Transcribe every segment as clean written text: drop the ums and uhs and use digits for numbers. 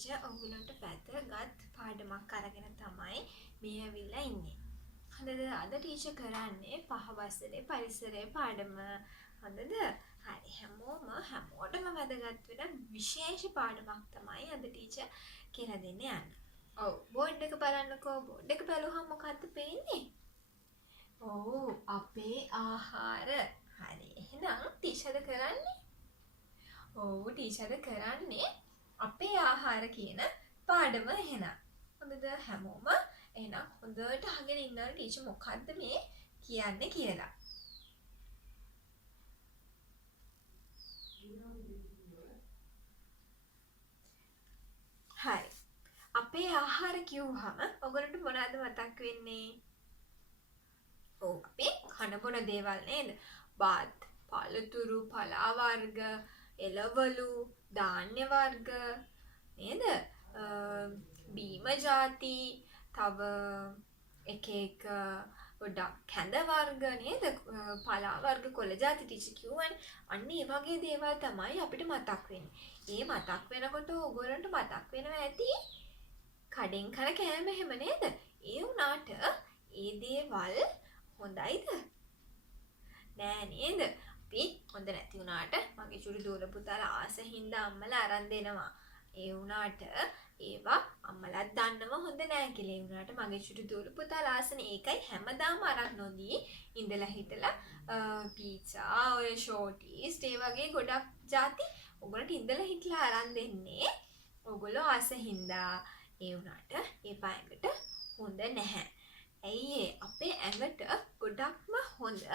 Teacher ඔයගලන්ට වැදගත් පාඩමක් අරගෙන තමයි මේ ඇවිල්ලා ඉන්නේ. හොඳද? අද ටීචර් කරන්නේ පහවසරේ පරිසරයේ පාඩම. හොඳද? හරි හැමෝටම වැදගත් වෙන විශේෂ පාඩමක් තමයි අද ටීචර් කියලා දෙන්න යන්නේ. ඔව් බෝඩ් එක බලන්නකෝ. බෝඩ් එක බැලුවහම මොකද්ද පේන්නේ? ඔව් අපේ ආහාර. හරි එහෙනම් ටීචර්ද කරන්නේ? ඔව් ටීචර්ද කරන්නේ අපේ ආහාර කියන පාඩම එහෙනම්. හොඳද? හැමෝම එහෙනම් හොඳට අහගෙන ඉන්නවා ටීචර් මොකද්ද මේ කියන්නේ කියලා. හරි. අපේ ආහාර කිව්වහම ඔයගොල්ලන්ට මොනවද මතක් වෙන්නේ? ඔව් අපේ කන බොන දේවල් නේද? බත්, පළතුරු, පලා වර්ග, එළවලු, ධාන්‍ය වර්ග නේද? බීම ಜಾති, තව එක ගොඩක් කැඳ වර්ග නේද? පලා වර්ග, කොළ ಜಾති ටීචර් කිව්වනේ. අන්න ඒ වගේ දේවල් තමයි අපිට මතක් වෙන්නේ. ඒ මතක් වෙනකොට ඕගොල්ලන්ට මතක් වෙනවා ඇති කඩෙන් කන කෑම එහෙම නේද? ඒ වුණාට ඒ දේවල් හොඳයිද? නෑ නේද? අපි හොඳ නැති වුණාට මගේ චුටි දූල පුතාලා ආසෙන් අම්මලා අරන් දෙනවා. ඒ වුණාට ඒවා අම්මලාත් දන්නව හොඳ නෑ කියලා. ඒ වුණාට මගේ චුටි දූල පුතාලා ආසනේ ඒකයි හැමදාම අරන් නොදී ඉඳලා හිටලා පීට්සා, ඔය ෂෝටිස් ඒ වගේ ගොඩක් ಜಾති ඔයගොල්ලන්ට ඉඳලා හිටලා අරන් දෙන්නේ. ඔයගොල්ලෝ ආසෙහින්දා. ඒ වුණාට ඒ පෑඟට හොඳ නැහැ. ඇයි අපේ ඇඟට ගොඩක්ම හොඳ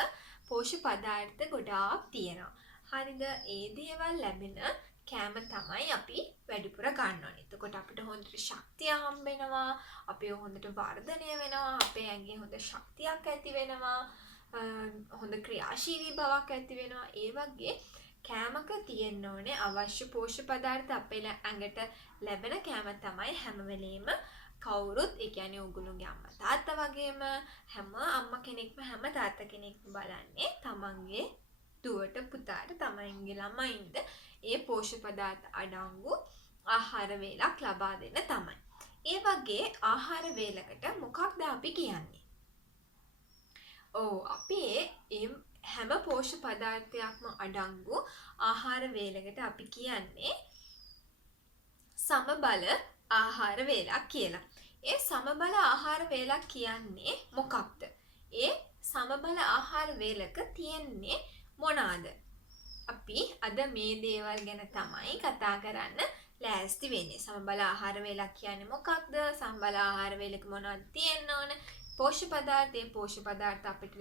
පෝෂ්‍ය පදාර්ථ ගොඩාක් තියෙනවා. හරිද? ඒ දේවල් ලැබෙන කෑම තමයි අපි වැඩිපුර ගන්න ඕනේ. එතකොට අපිට හොඳට ශක්තිය හම්බ වෙනවා. අපි හොඳට වර්ධනය වෙනවා. අපේ ඇඟේ හොඳ ශක්තියක් ඇති වෙනවා. හොඳ ක්‍රියාශීලී බවක් ඇති වෙනවා. ඒ වගේ කෑමක තියෙන්න ඕනේ අවශ්‍ය පෝෂ්‍ය පදාර්ථ අපේ ඇඟට ලැබෙන කෑම තමයි හැම වෙලෙම කවුරුත් ඒ කියන්නේ ඔයගොල්ලෝගේ අම්මා තාත්තා වගේම හැම අම්මා කෙනෙක්ම හැම තාත්තා කෙනෙක්ම බලන්නේ තමන්ගේ දුවට පුතාට තමන්ගේ ළමයින්ට ඒ පෝෂ්‍ය පදාර්ථ අඩංගු ආහාර වේලක් ලබා දෙන්න තමයි. ඒ වගේ ආහාර වේලකට මොකක්ද අපි කියන්නේ? ඔව් අපි ඒ හැම පෝෂ්‍ය පදාර්ථයක්ම අඩංගු ආහාර වේලකට අපි කියන්නේ සමබල ආහාර වේලක් කියලා. ඒ සමබල ආහාර වේලක් කියන්නේ මොකක්ද? ඒ සමබල ආහාර වේලක තියෙන්නේ මොනවාද? අපි අද මේ දේවල් ගැන තමයි කතා කරන්න ලෑස්ති වෙන්නේ. සමබල ආහාර වේලක් කියන්නේ මොකක්ද? සමබල ආහාර වේලක මොනවද තියෙන්න ඕන? පෝෂ්‍ය පදාර්ථ, ඒ පෝෂ්‍ය පදාර්ථ අපිට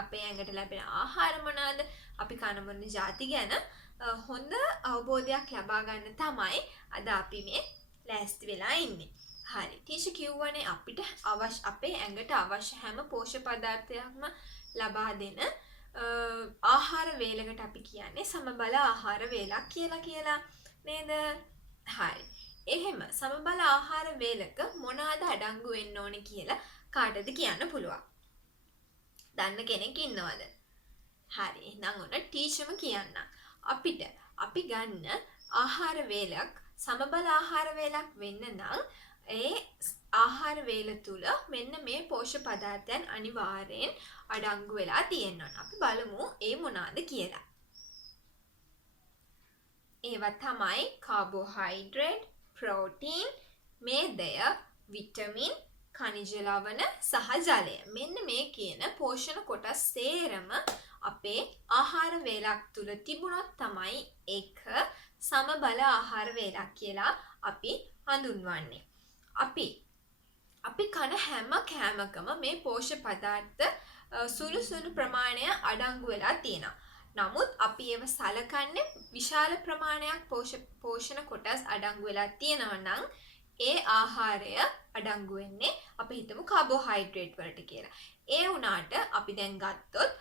අපේ ඇඟට ලැබෙන ආහාර මොනවාද? අපි කන මොන ಜಾති ගැන හොඳ අවබෝධයක් ලබා ගන්න තමයි අද අපි මේ ලෑස්ති වෙලා ඉන්නේ. හරි. ටීචර් කිව්වනේ අපිට අවශ්‍ය අපේ ඇඟට අවශ්‍ය හැම පෝෂ්‍ය පදාර්ථයක්ම ලබා දෙන ආහාර වේලකට අපි කියන්නේ සමබල ආහාර වේලක් කියලා නේද? හරි. එහෙම සමබල ආහාර වේලක මොනවාද අඩංගු වෙන්න ඕනේ කියලා කාටද කියන්න පුළුවන්? දන්න කෙනෙක් ඉන්නවද? හරි. එහෙනම් ඔන්න ටීචර්ම කියන්න. අපි ගන්න ආහාර වේලක් සමබල ආහාර වේලක් වෙන්න නම් ඒ ආහාර වේල තුල මෙන්න මේ පෝෂ්‍ය පදාර්ථයන් අනිවාර්යෙන් අඩංගු වෙලා තියෙන්න ඕන. අපි බලමු ඒ මොනවාද කියලා. ඒවා තමයි කාබෝහයිඩ්‍රේට්, ප්‍රෝටීන්, මේදය, විටමින්, khනිජ ලවණ සහ ජලය. මෙන්න මේ කියන පෝෂණ කොටස් සේරම අපේ ආහාර වේලක් තුල තිබුණොත් තමයි ඒක සමබල ආහාර වේලක් කියලා අපි හඳුන්වන්නේ. අපි කන හැම කෑමකම මේ පෝෂ්‍ය පදාර්ථ සුළු ප්‍රමාණය අඩංගු වෙලා තියෙනවා. නමුත් අපි ඒව සලකන්නේ විශාල ප්‍රමාණයක් පෝෂණ කොටස් අඩංගු වෙලා තියෙනවා නම් ඒ ආහාරය අඩංගු වෙන්නේ අපි හිතමු කාබෝහයිඩ්‍රේට් වලට කියලා. ඒ වුණාට අපි දැන් ගත්තොත්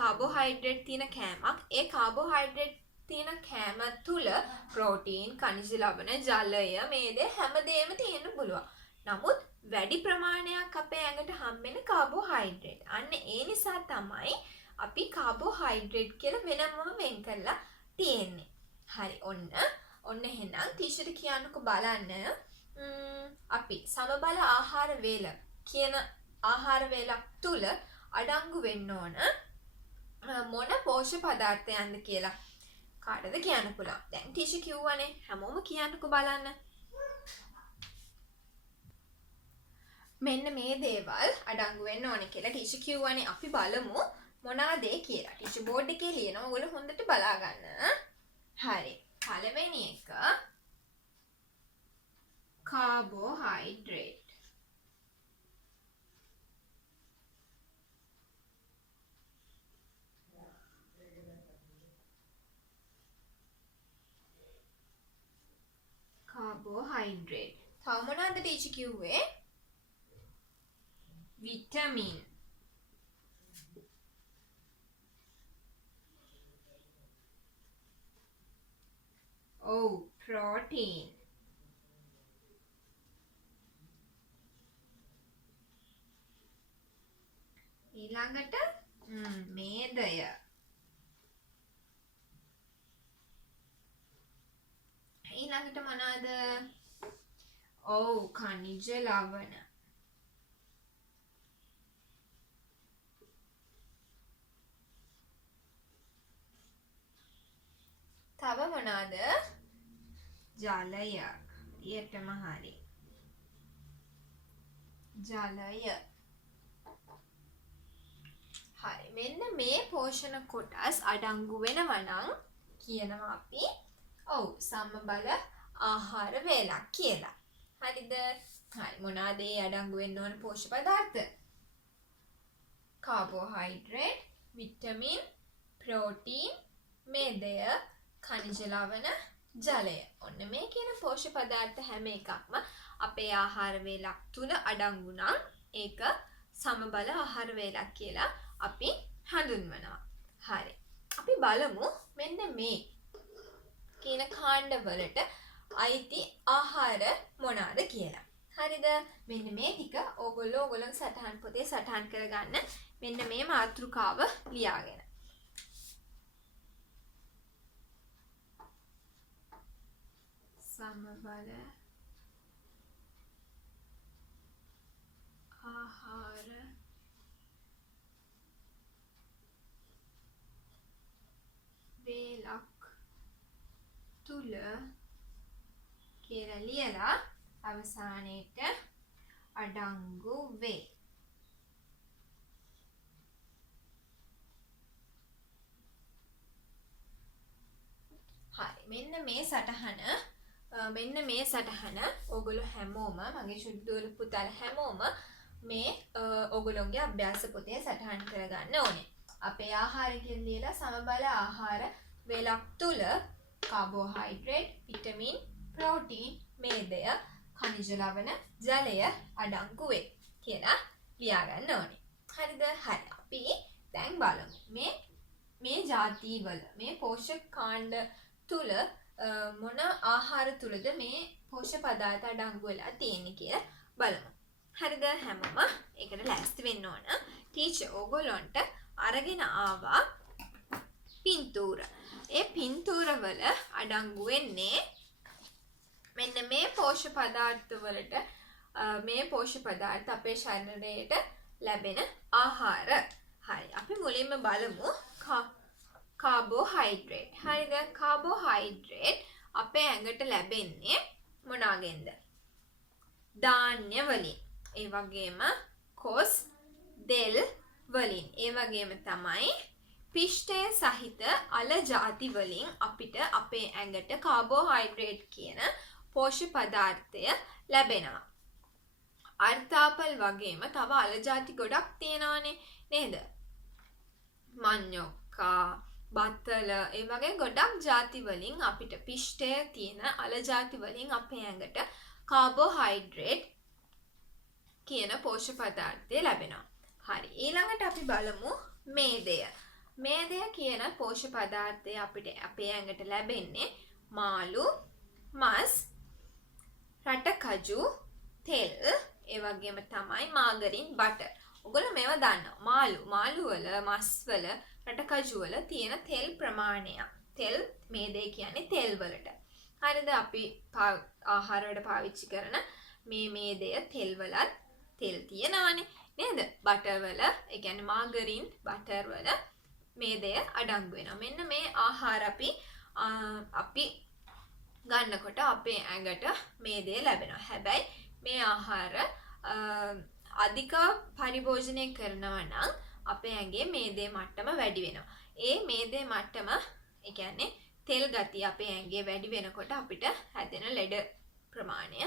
කාබෝහයිඩ්‍රේට් තියෙන කෑමක් ඒ කාබෝහයිඩ්‍රේට් තියෙන කෑම තුල ප්‍රෝටීන්, khනිජ ලවණ, ජලය මේ හැමදේම තියෙන්න පුළුවන්. නමුත් වැඩි ප්‍රමාණයක් අපේ ඇඟට හම්බෙන කාබෝහයිඩ්‍රේට්. අන්න ඒ නිසා තමයි අපි කාබෝහයිඩ්‍රේට් කියලා වෙනමම වෙන් කරලා තියෙන්නේ. හරි ඔන්න ඔන්න එහෙනම් ටීචර් කියන්නකෝ බලන්න අපි සමබල ආහාර වේල කියන ආහාර වේලක් තුල අඩංගු වෙන්න ඕන මොන පෝෂ්‍ය පදාර්ථයන්ද කියලා කාටද කියන්න පුළුවන්. දැන් ටීචර් කිව්වනේ හැමෝම කියන්නකෝ බලන්න. මෙන්න මේ දේවල් අඩංගු වෙන්න ඕනේ කියලා ටීචර් කිව්වනේ. අපි බලමු මොනවාද ඒ කියලා. ටීචර් බෝඩ් එකේ ලියනවා. ඔයගොල්ලෝ හොඳට බලා ගන්න. හරි. පළවෙනි එක කාබෝහයිඩ්‍රේට්. කාබෝහයිඩ්‍රේට්. තව මොනවද ටීචර් කිව්වේ? විටමින්. ඔව් ප්‍රෝටීන්. ඊළඟට මේදය. ඊළඟට මොනවාද? ඔව් ඛනිජ ලවණ. තව මොනවාද? ජලය. ඊටම හරි. ජලය. හරි. මෙන්න මේ පෝෂණ කොටස් අඩංගු වෙනවා නම් කියනවා අපි ඔව් සමබල ආහාර වේලක් කියලා. හරිද? හරි. මොනවාද ඒ අඩංගු වෙන්න ඕන පෝෂ්‍ය පදාර්ථ? කාබෝහයිඩ්‍රේට්, විටමින්, ප්‍රෝටීන්, මේදය, ඛනිජ ලවණ, ජලය. ඔන්න මේ කියන පෝෂ්‍ය පදාර්ථ හැම එකක්ම අපේ ආහාර වේලක් තුල අඩංගු නම් ඒක සමබල ආහාර වේලක් කියලා අපි හඳුන්වනවා. හරි. අපි බලමු මෙන්න මේ කියන කාණ්ඩ වලට අයිති ආහාර මොනවාද කියලා. හරිද? මෙන්න මේ ටික ඕගොල්ලෝ සටහන් පොතේ සටහන් කරගන්න. මෙන්න මේ මාතෘකාව ලියාගෙන. සමබල ආහාර වේලක් තුල කියලා ලියලා අවසානයේට අඩංගු වේ. හරි. මෙන්න මේ සටහන ඔයගොල්ලෝ හැමෝම මගේ සුදුවල පුතාලා හැමෝම මේ ඔයගොල්ලෝගේ අභ්‍යාස පොතේ සටහන් කරගන්න ඕනේ. අපේ ආහාර කියලා ලියලා සමබල ආහාර වේලක් තුල කාබෝහයිඩ්‍රේට්, විටමින්, ප්‍රෝටීන්, මේදය, ඛනිජ ලවණ, ජලය අඩංගු වේ කියලා ලියා ගන්න ඕනේ. හරිද? හරි. අපි දැන් බලමු මේ ಜಾතිවල මේ පෝෂක කාණ්ඩ තුල මොන ආහාර තුලද මේ පෝෂ්‍ය පදාර්ථ අඩංගු වෙලා තියෙන්නේ කියලා බලමු. හරිද? හැමෝම ඒකට ලෑස්ති වෙන්න ඕන. ටීචර් ඕගොල්ලන්ට අරගෙන ආවා පින්තූර. ඒ පින්තූර වල අඩංගු වෙන්නේ මෙන්න මේ පෝෂ්‍ය පදාර්ථ වලට මේ පෝෂ්‍ය පදාර්ථ අපේ ශරීරයට ලැබෙන ආහාර. හරි. අපි මුලින්ම බලමු කාබෝහයිඩ්‍රේට්. හරිද? කාබෝහයිඩ්‍රේට් අපේ ඇඟට ලැබෙන්නේ මොනවාගෙන්ද? ධාන්‍ය වලින්. ඒ වගේම කොස්, දෙල් වලින්. ඒ වගේම තමයි පිෂ්ඨය සහිත අල ಜಾති වලින් අපිට අපේ ඇඟට කාබෝහයිඩ්‍රේට් කියන පෝෂ්‍ය පදාර්ථය ලැබෙනවා. අර්ථාපල් වගේම තව අල ಜಾති ගොඩක් තියෙනවානේ නේද? මඤ්ඤොක්කා, බත්තල ඒ වගේ ගොඩක් ಜಾති වලින් අපිට පිෂ්ඨය තියෙන අල ಜಾති වලින් අපේ ඇඟට කාබෝහයිඩ්‍රේට් කියන පෝෂ්‍ය පදාර්ථය ලැබෙනවා. හරි. ඊළඟට අපි බලමු මේදය. මේදය කියන පෝෂ්‍ය පදාර්ථය අපිට අපේ ඇඟට ලැබෙන්නේ මාළු, මස්, රටකජු, තෙල්, ඒ වගේම තමයි මාගරින්, බටර්. ඔයගොල්ලෝ මේවා දන්නවා. මාළු වල, මස් වල, රටකජු වල තියෙන තෙල් ප්‍රමාණය. තෙල් මේදේ කියන්නේ තෙල් වලට. හරිද? අපි ආහාර වලට පාවිච්චි කරන මේ දෙය තෙල් වලත් තෙල් තියෙනවානේ නේද? බටර් වල, ඒ කියන්නේ මාගරින් බටර් වල මේ දෙය අඩංගු වෙනවා. මෙන්න මේ ආහාර අපි ගන්නකොට අපේ ඇඟට මේ දේ ලැබෙනවා. හැබැයි මේ ආහාර අධික පරිභෝජනය කරනවා නම් අපේ ඇඟේ මේ දේ මට්ටම වැඩි වෙනවා. ඒ මේ දේ මට්ටම ඒ කියන්නේ තෙල් ගතිය අපේ ඇඟේ වැඩි වෙනකොට අපිට හැදෙන ලෙඩ ප්‍රමාණය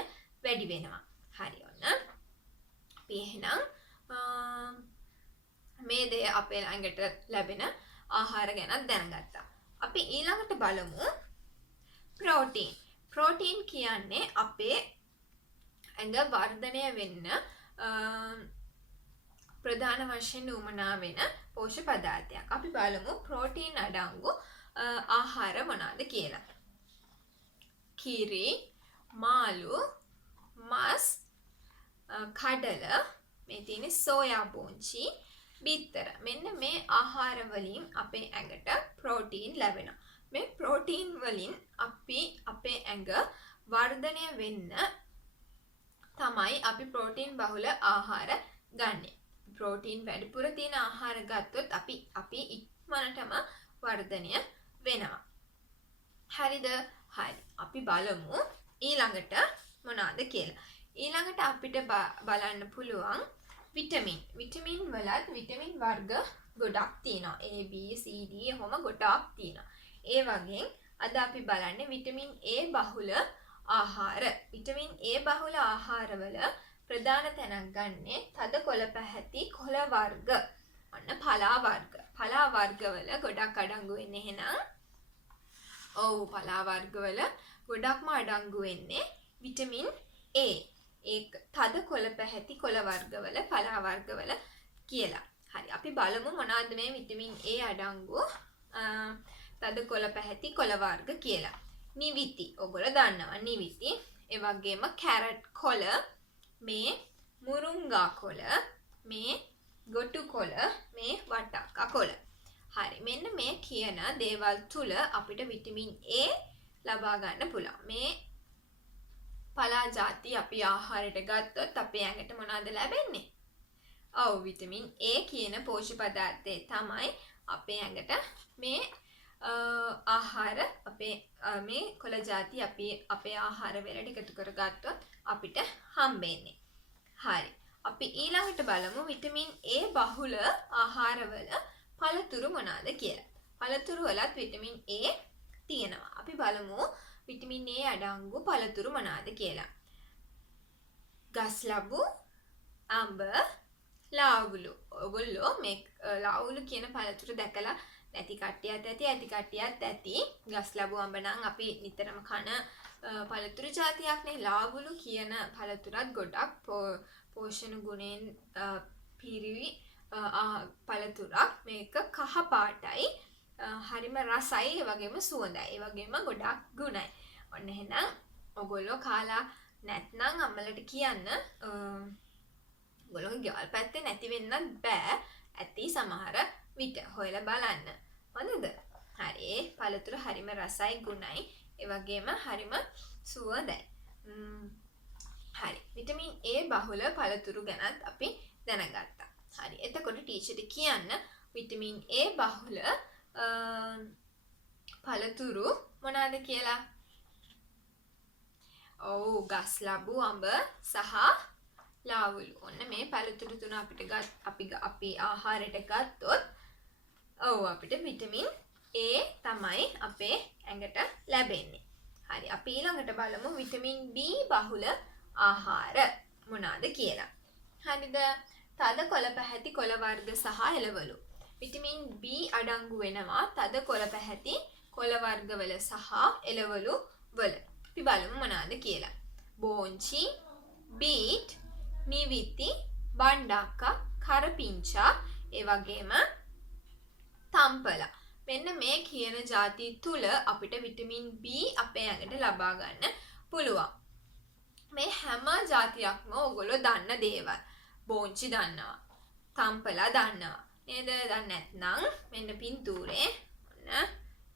වැඩි වෙනවා. හරි ඔන්න. අපි එහෙනම් මේ දේ අපේ ඇඟට ලැබෙන ආහාර ගැන දැනගත්තා. අපි ඊළඟට බලමු ප්‍රෝටීන්. ප්‍රෝටීන් කියන්නේ අපේ ඇඟ වර්ධනය වෙන්න ප්‍රධාන වශයෙන් උමනා වෙන පෝෂ්‍ය පදාර්ථයක්. අපි බලමු ප්‍රෝටීන් අඩංගු ආහාර මොනවාද කියලා. කිරි, මාළු, මස්, කඩල, මේ තියෙන සෝයා බෝංචි, බිත්තර. මෙන්න මේ ආහාර වලින් අපේ ඇඟට ප්‍රෝටීන් ලැබෙනවා. මේ ප්‍රෝටීන් වලින් අපේ ඇඟ වර්ධනය වෙන්න තමයි අපි ප්‍රෝටීන් බහුල ආහාර ගන්නෙ. ප්‍රෝටීන් වැඩිපුර තියෙන ආහාර ගත්තොත් අපි ඉක්මනටම වර්ධනය වෙනවා. හරිද? හරි. අපි බලමු ඊළඟට මොනවාද කියලා. ඊළඟට අපිට බලන්න පුළුවන් විටමින්. විටමින් වලත් විටමින් වර්ග ගොඩක් තියෙනවා. A B C D එහෙම ගොඩක් තියෙනවා. ඒ වගේම අද අපි බලන්නේ විටමින් A බහුල ආහාර. විටමින් A බහුල ආහාරවල ප්‍රධාන තැනක් ගන්නේ තද කොළ පැහැති කොළ වර්ග. අන්න පලා වර්ග. පලා වර්ගවල ගොඩක් අඩංගු වෙන්නේ එහෙනම්. ඔව් පලා වර්ගවල ගොඩක්ම අඩංගු වෙන්නේ විටමින් A. ඒක තද කොළ පැහැති කොළ වර්ගවල පලා වර්ගවල කියලා. හරි. අපි බලමු මොනවද මේ විටමින් A අඩංගු තද කොළ පැහැති කොළ වර්ග කියලා. නිවිති. ඔයගොල්ලෝ දන්නවා නිවිති. ඒ වගේම කැරට් කොළ, මේ මුරුංගා කොළ, මේ ගොටු කොළ, මේ වටක්කා කොළ. හරි. මෙන්න මේ කියන දේවල් තුල අපිට විටමින් A ලබා ගන්න පුළුවන්. මේ පලා ಜಾති අපි ආහාරයට ගත්තොත් අපේ ඇඟට මොනවද ලැබෙන්නේ? ඔව් විටමින් A කියන පෝෂ්‍ය පදාර්ථය තමයි අපේ ඇඟට මේ ආහාර අපේ මේ කොළ ಜಾති අපේ ආහාර වලට එකතු කරගත්තොත් අපිට හම්බෙන්නේ. හරි. අපි ඊළඟට බලමු විටමින් A බහුල ආහාරවල පළතුරු මොනවාද කියලා. පළතුරු වලත් විටමින් A තියෙනවා. අපි බලමු විටමින් A අඩංගු පළතුරු මොනවාද කියලා. ගස්ලබු, අඹ, ලාවුලු. ඔයගොල්ලෝ මේ ලාවුලු කියන පළතුරු දැකලා නැති කට්ටියත් ඇති කට්ටියත් ඇති. ගස්ලබු අඹ නම් අපි නිතරම කන පළතුරු జాතියක්නේ. ලාවුලු කියන පළතුරත් ගොඩක් පෝෂණ ගුණයෙන් පිරිවි පළතුරක්. මේක කහ පාටයි. හරිම රසයි. ඒ වගේම සුවඳයි. ඒ වගේම ගොඩක් ගුණයි. ඔන්න එහෙනම් ඔයගොල්ලෝ කාලා නැත්නම් අම්මලට කියන්න. ඔයගොල්ලෝගේ ගෙවල් පැත්තේ නැති වෙන්නත් බෑ. ඇති සමහර විට හොයලා බලන්න. හොඳද? හරි. පළතුරු හරිම රසයි ගුණයි. ඒ වගේම හරිම සුවඳයි. හරි. විටමින් A බහුල පළතුරු ගැනත් අපි දැනගත්තා. හරි. එතකොට ටීචර්ට කියන්න විටමින් A බහුල පළතුරු මොනවාද කියලා. ඔව් ගස්ලබු අඹ සහ ලාවුලු. ඔන්න මේ පළතුරු තුන අපි ආහාරයට ගත්තොත් ඔව් අපිට විටමින් A තමයි අපේ ඇඟට ලැබෙන්නේ. හරි. අපි ඊළඟට බලමු විටමින් B බහුල ආහාර මොනවාද කියලා. හරිද? තද කොළ පැහැති කොළ වර්ග සහ එළවලු. විටමින් B අඩංගු වෙනවා තද කොළ පැහැති කොළ වර්ගවල සහ එළවලු වල. අපි බලමු මොනවාද කියලා. බෝංචි, බීට්, නිවිති, බණ්ඩක්කා, කරපිංචා, ඒ වගේම තම්පලා. මෙන්න මේ කියන ಜಾති තුල අපිට විටමින් B අපේ ඇඟට ලබා ගන්න පුළුවන්. මේ හැම ಜಾතියක්ම ඔයගොල්ලෝ දන්න දේවල්. බෝංචි දන්නවා. තම්පලා දන්නවා. නේද? දන්නේ නැත්නම් මෙන්න පින්තූරේ ඔන්න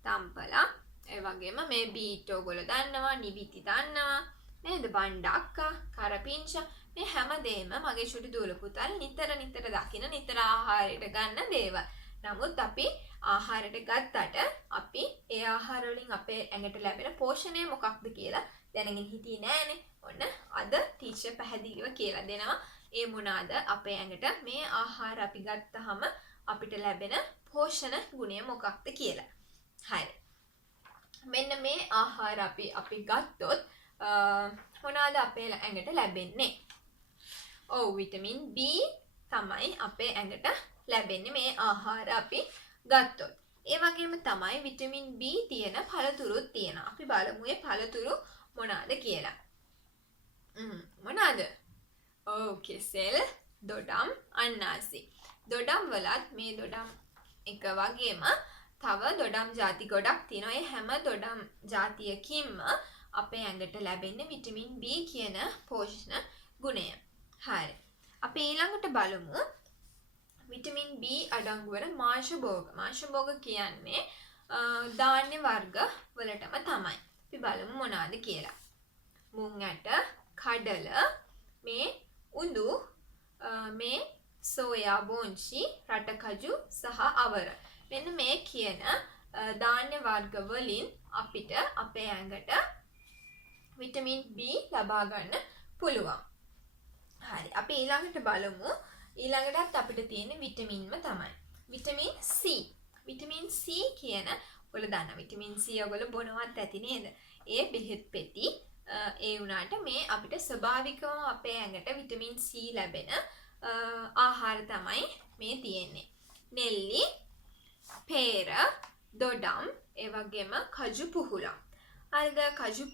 තම්පලා. ඒ වගේම මේ බීට් ඔයගොල්ලෝ දන්නවා, නිවිති දන්නවා නේද? බණ්ඩක්කා, කරපිංචා මේ හැමදේම මගේ චුටි දූල පුතාලා නිතර දකින නිතර ආහාරයට ගන්න දේවල්. නමුත් අපි ආහාරයට ගත්තට අපි ඒ ආහාර වලින් අපේ ඇඟට ලැබෙන පෝෂණය මොකක්ද කියලා දැනගෙන හිටියේ නෑනේ. ඔන්න අද ටීචර් පැහැදිලිව කියලා දෙනවා. ඒ මොනවාද අපේ ඇඟට මේ ආහාර අපි ගත්තාම අපිට ලැබෙන පෝෂණ ගුණය මොකක්ද කියලා. හරි. මෙන්න මේ ආහාර අපි ගත්තොත් මොනවාද අපේ ඇඟට ලැබෙන්නේ? ඔව් විටමින් B තමයි අපේ ඇඟට ලැබෙන්නේ මේ ආහාර අපි ගත්තොත්. ඒ වගේම තමයි විටමින් B තියෙන පළතුරුත් තියෙනවා. අපි බලමු මේ පළතුරු මොනවාද කියලා. මොනවාද? ඔව් කෙසෙල්, දොඩම්, අන්නාසි. දොඩම් වලත් මේ දොඩම් එක වගේම තව දොඩම් ಜಾති ගොඩක් තියෙනවා. ඒ හැම දොඩම් ಜಾතියකින්ම අපේ ඇඟට ලැබෙන්නේ විටමින් B කියන පෝෂණ ගුණය. හරි. අපි ඊළඟට බලමු විටමින් B අඩංගු වන මාංශ භෝග. මාංශ භෝග කියන්නේ ධාන්‍ය වර්ග වලටම තමයි. අපි බලමු මොනවාද කියලා. මුං ඇට, කඩල, මේ උඳු, මේ සෝයා බෝංචි, රටකජු සහ අවර. මෙන්න මේ කියන ධාන්‍ය වර්ග වලින් අපිට අපේ ඇඟට විටමින් B ලබා ගන්න පුළුවන්. හරි. අපි ඊළඟට බලමු. ඊළඟටත් අපිට තියෙන විටමින්ම තමයි. Vitamin C. විටමින් C කියන ඔයගොල්ලෝ දන්නා විටමින් C ඔයගොල්ලෝ බොනවත් ඇති නේද? ඒ බෙහෙත් පෙති ඒ වුණාට මේ අපිට ස්වභාවිකවම අපේ ඇඟට විටමින් C ලැබෙන ආහාර තමයි මේ තියෙන්නේ. නෙල්ලි, පේර, දොඩම්, ඒ වගේම කජු පුහුලම්. හරිද? කජු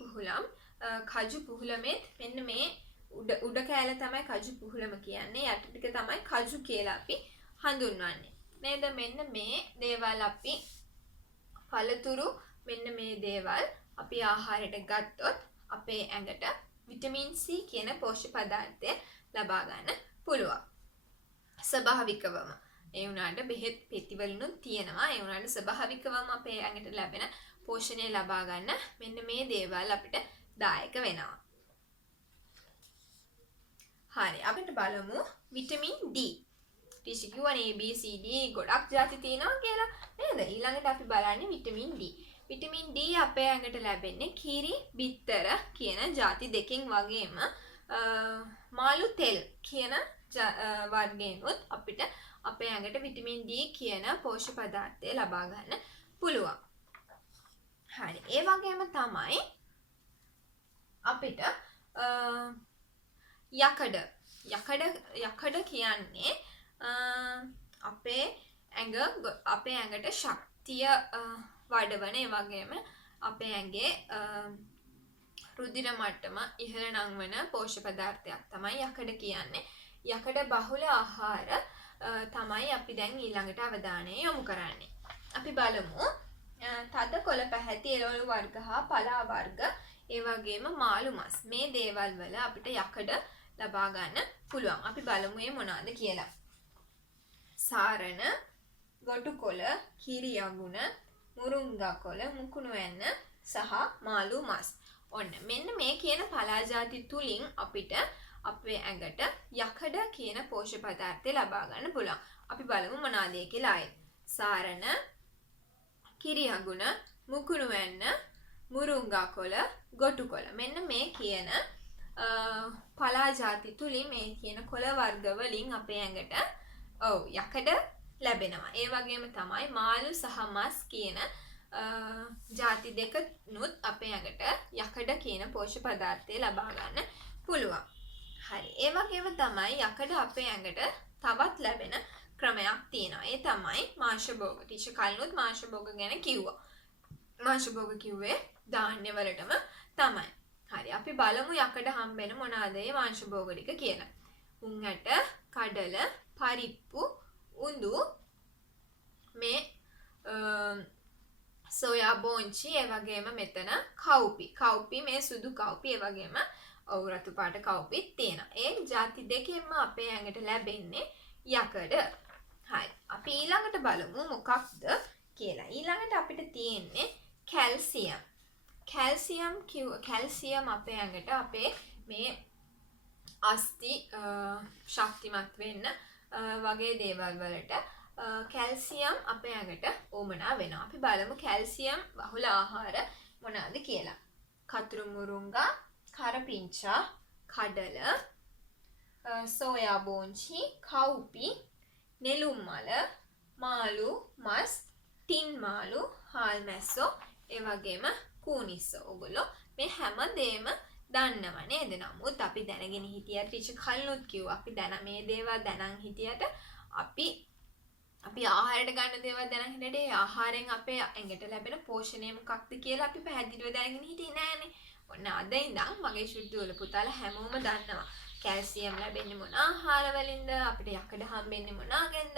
පුහුලම් මෙන්න මේ උඩ කෑල්ල තමයි කජු පුහුලම කියන්නේ. යට ටික තමයි කජු කියලා අපි හඳුන්වන්නේ. නේද? මෙන්න මේ දේවල් අපි පළතුරු මෙන්න මේ දේවල් අපි ආහාරයට ගත්තොත් අපේ ඇඟට විටමින් C කියන පෝෂ්‍ය පදාර්ථය ලබා ගන්න පුළුවන්. ස්වභාවිකවම. ඒ වුණාට බෙහෙත් පෙතිවලිනුත් තියෙනවා. ඒ වුණාට ස්වභාවිකවම අපේ ඇඟට ලැබෙන පෝෂණය ලබා ගන්න මෙන්න මේ දේවල් අපිට දායක වෙනවා. හරි. අපිට බලමු විටමින් D. ටීචර් කිව්වනේ A B C D ගොඩක් ಜಾති තියෙනවා කියලා නේද? ඊළඟට අපි බලන්නේ විටමින් D. විටමින් D අපේ ඇඟට ලැබෙන්නේ කිරි, බිත්තර කියන ಜಾති දෙකෙන් වගේම මාළු තෙල් කියන වර්ගයෙන්ුත් අපිට අපේ ඇඟට විටමින් D කියන පෝෂ්‍ය පදාර්ථය ලබා ගන්න පුළුවන්. හරි. ඒ වගේම තමයි අපිට යකඩ කියන්නේ අපේ ඇඟට ශක්තිය වඩවන ඒ වගේම අපේ ඇඟේ රුධිර මට්ටම ඉහළ නංවන පෝෂ්‍ය පදාර්ථයක් තමයි යකඩ කියන්නේ. යකඩ බහුල ආහාර තමයි අපි දැන් ඊළඟට අවධානය යොමු කරන්නේ. අපි බලමු තද කොළ පැහැති එළවලු වර්ග හා පලා වර්ග ඒ වගේම මාළු මස් මේ දේවල් වල අපිට යකඩ ලබා ගන්න පුළුවන්. අපි බලමු මේ මොනවාද කියලා. සාරණ, ගොටු කොළ, කිරි යගුණ, මුරුංගා කොළ, මුකුණු වැන්න සහ මාළු මස්. ඔන්න මෙන්න මේ කියන පලා ಜಾති තුලින් අපිට අපේ ඇඟට යකඩ කියන පෝෂ්‍ය පදාර්ථය ලබා ගන්න පුළුවන්. අපි බලමු මොනවාද කියලා. සාරණ, කිරි යගුණ, මුකුණු වැන්න, මුරුංගා කොළ, ගොටු කොළ. මෙන්න මේ කියන පලා ಜಾති තුලින් මේ කියන කොළ වර්ග වලින් අපේ ඇඟට යකඩ ලැබෙනවා. ඒ වගේම තමයි මාළු සහ මස් කියන ಜಾති දෙකනුත් අපේ ඇඟට යකඩ කියන පෝෂ්‍ය පදාර්ථය ලබා ගන්න පුළුවන්. හරි. ඒ වගේම තමයි යකඩ අපේ ඇඟට තවත් ලැබෙන ක්‍රමයක් තියෙනවා. ඒ තමයි මාංශ භෝග. ටීචර් කලිනුත් මාංශ භෝග ගැන කිව්වා. මාංශ භෝග කිව්වේ ධාන්‍ය වලටම තමයි. හරි. අපි බලමු යකඩ හම්බෙන මොනවාද මේ මාංශ භෝග ටික කියලා. මුං ඇට, කඩල, පරිප්පු, උඳු, මේ සෝයා බෝංචි, ඒ වගේම මෙතන කව්පි මේ සුදු කව්පි, ඒ වගේම රතු පාට කව්පිත් තියෙනවා. ඒ ಜಾති දෙකෙන්ම අපේ ඇඟට ලැබෙන්නේ යකඩ. හරි. අපි ඊළඟට බලමු මොකක්ද කියලා. ඊළඟට අපිට තියෙන්නේ කැල්සියම්. කැල්සියම් අපේ ඇඟට අපේ මේ අස්ති ශක්තිමත් වෙන්න වගේ දේවල් වලට කැල්සියම් අපේ ඇඟට ඕමනා වෙනවා. අපි බලමු කැල්සියම් බහුල ආහාර මොනවාද කියලා. කතුරු මුරුංගා, කරපිංචා, කඩල, සෝයා බෝංචි, කව්පි, නෙළුම් මල, මාළු, මස්, ටින් මාළු, හාල් මැස්සෝ, ඒ වගේම කූනිස්සෝ. ඔයගොල්ලෝ මේ හැම දෙයක්ම දන්නව නේද? නමුත් අපි දැනගෙන හිටියට ටීචර් කලිනුත් කිව්වා අපි මේ දේවල් දැනන් හිටියට අපි ආහාරයට ගන්න දේවල් දැනන් හිටියට ඒ ආහාරයෙන් අපේ ඇඟට ලැබෙන පෝෂණය මොකක්ද කියලා අපි පැහැදිලිව දැනගෙන හිටියේ නෑනේ. ඔන්න අද ඉඳන් මගේ ශුද්ධ පුතාලා හැමෝම දන්නවා. කැල්සියම් ලැබෙන්නේ මොන ආහාර වලින්ද? අපිට යකඩ හම්බෙන්නේ මොනවාගෙන්ද?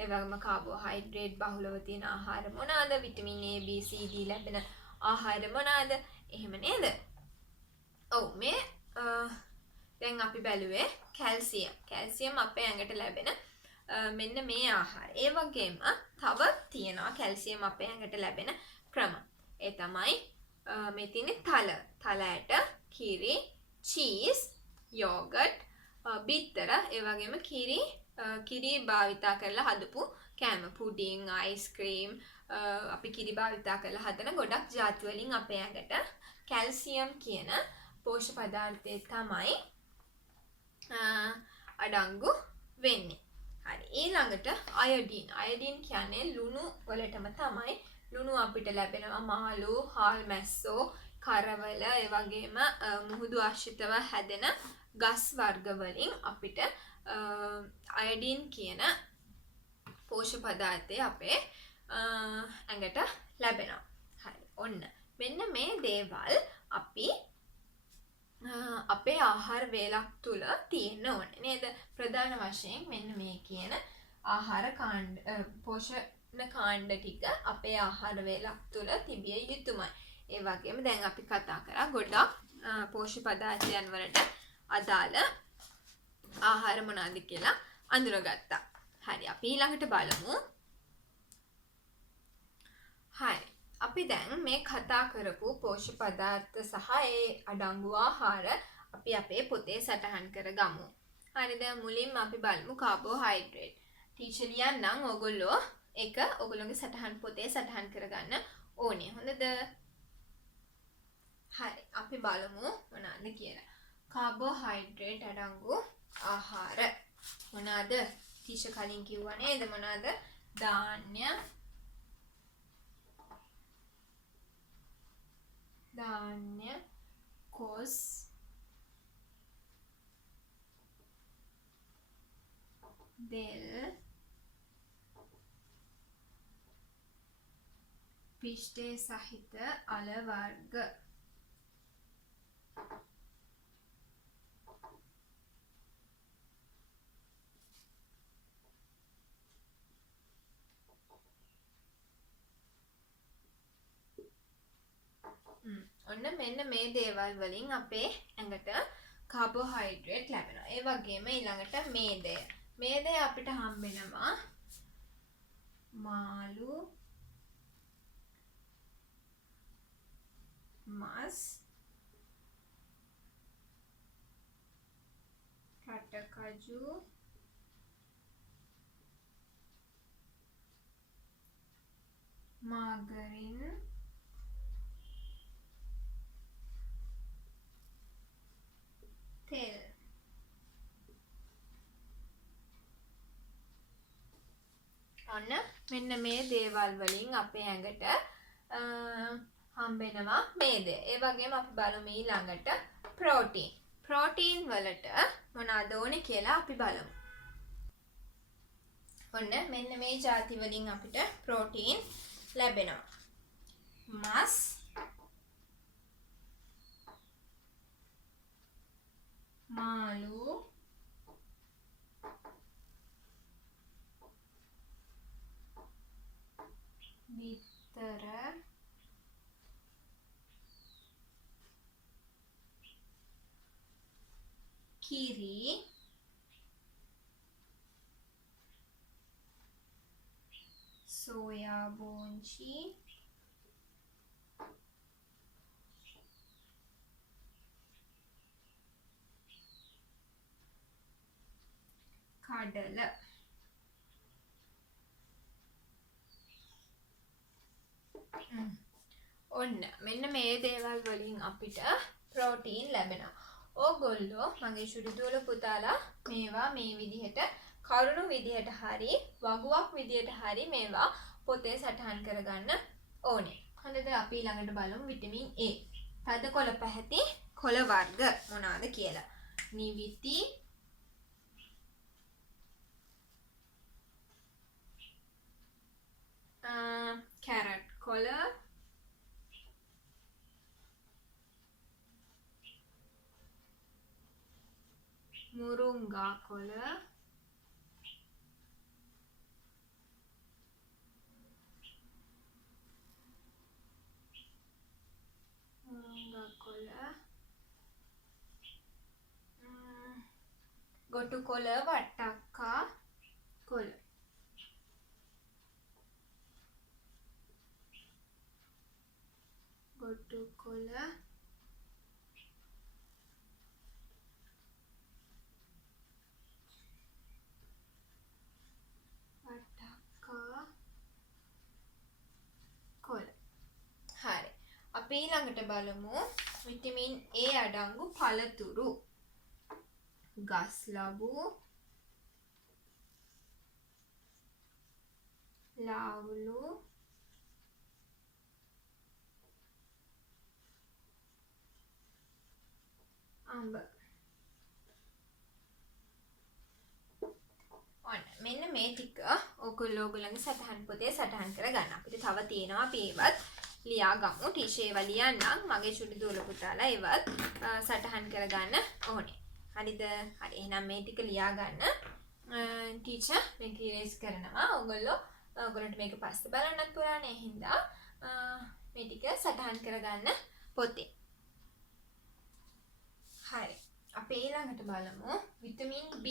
ඒ වගේම කාබෝහයිඩ්‍රේට් බහුලව තියෙන ආහාර මොනවාද? Vitamin A, B, C, D ලැබෙන ආහාර මොනවාද? එහෙම නේද? ඔව් මේ දැන් අපි බැලුවේ කැල්සියම් අපේ ඇඟට ලැබෙන මෙන්න මේ ආහාර. ඒ වගේම තව තියෙනවා කැල්සියම් අපේ ඇඟට ලැබෙන ක්‍රම. ඒ තමයි මේ තියෙන්නේ තල ඇට, කිරි, චීස්, යෝගට්, බිත්තර, ඒ වගේම කිරි භාවිතා කරලා හදපු කෑම, පුඩින්, අයිස්ක්‍රීම්, අපි කිරි භාවිතා කරලා හදන ගොඩක් ජාති වලින් අපේ ඇඟට කැල්සියම් කියන පෝෂ්‍ය පදාර්ථය තමයි අඩංගු වෙන්නේ. හරි. ඊළඟට අයඩීන් කියන්නේ ලුණු වලටම තමයි. ලුණු අපිට ලැබෙනවා මාළු, හාල් මැස්සෝ, කරවල, ඒ වගේම මුහුදු ආශ්‍රිතව හැදෙන ගස් වර්ග වලින් අපිට අයඩීන් කියන පෝෂ්‍ය පදාර්ථය අපේ ඇඟට ලැබෙනවා. හරි. ඔන්න මෙන්න මේ දේවල් අපි අපේ ආහාර වේලක් තුල තියෙන්න ඕනේ නේද? ප්‍රධාන වශයෙන් මෙන්න මේ කියන ආහාර පෝෂණ කාණ්ඩ ටික අපේ ආහාර වේලක් තුල තිබිය යුතුමයි. ඒ වගේම දැන් අපි කතා කරා ගොඩක් පෝෂ්‍ය පදාර්ථයන් වලට අදාළ ආහාර මොනවාද කියලා අඳුරගත්තා. හරි. අපි ඊළඟට බලමු. හරි. අපි දැන් මේ කතා කරපු පෝෂ්‍ය පදාර්ථ සහ ඒ අඩංගු ආහාර අපි අපේ පොතේ සටහන් කරගමු. හරිද? මුලින්ම අපි බලමු කාබෝහයිඩ්‍රේට්. ටීචර් ලියන්නම් ඔයගොල්ලෝ ඒක ඔයගොල්ලෝගේ සටහන් පොතේ සටහන් කරගන්න ඕනේ. හොඳද? හරි. අපි බලමු මොනවාද කියලා. කාබෝහයිඩ්‍රේට් අඩංගු ආහාර මොනවාද? ටීචර් කලින් කිව්වා නේද මොනවාද? ධාන්‍ය, කොස්, දෙල්, පිෂ්ඨය සහිත අල වර්ග. ඔන්න මෙන්න මේ දේවල් වලින් අපේ ඇඟට කාබෝහයිඩ්‍රේට් ලැබෙනවා. ඒ වගේම ඊළඟට මේදය අපිට හම්බෙනවා මාළු, මස්, රටකජු, මාගරින්, තෙල්. ඔන්න මෙන්න මේ දේවල් වලින් අපේ ඇඟට හම්බෙනවා මේදය. ඒ වගේම අපි බලමු ඊළඟට ප්‍රෝටීන්. ප්‍රෝටීන් වලට මොනවාද ඕනේ කියලා අපි බලමු. ඔන්න මෙන්න මේ ಜಾති වලින් අපිට ප්‍රෝටීන් ලැබෙනවා. මස්, මාළු, බිත්තර, කිරි, සෝයා බෝංචි, කඩල. ඔන්න මෙන්න මේ දේවල් වලින් අපිට ප්‍රෝටීන් ලැබෙනවා. ඕගොල්ලෝ මගේ ශුද්ධෝල පුතාලා මේවා මේ විදිහට කරුණු විදිහට හරි වගුවක් විදිහට හරි මේවා පොතේ සටහන් කරගන්න ඕනේ. හොඳද? අපි ළඟට බලමු විටමින් A. තද කොළ පැහැති කොළ වර්ග මොනවාද කියලා. නිවිති, කැරට් කොළ, මුරුංගා කොළ, ගොටු කොළ, වට්ටක්කා කොළ, ගොටු කොළ, වට්ටක්කා කොළ. හරි. අපි ඊළඟට බලමු විටමින් A අඩංගු පළතුරු. ගස් ලබු, ලාවුලු, අඹ. ඔන්න මෙන්න මේ ටික ඔයගොල්ලෝගේ සටහන් පොතේ සටහන් කරගන්න. අපිට තව තියෙනවා අපි ඒවත් ලියා ගමු. ටීචර් ඒවා ලියන්නම්. මගේ චුටි දූල පුතාලා ඒවත් සටහන් කරගන්න ඕනේ. හරිද? හරි. එහෙනම් මේ ටික ලියා ගන්න. ටීචර් මේක ඉරේස් කරනවා. ඔයගොල්ලන්ට මේක පස්සේ බලන්නත් පුරානේ. හින්දා මේ ටික සටහන් කරගන්න පොතේ. හරි. අපි ඊළඟට බලමු විටමින් B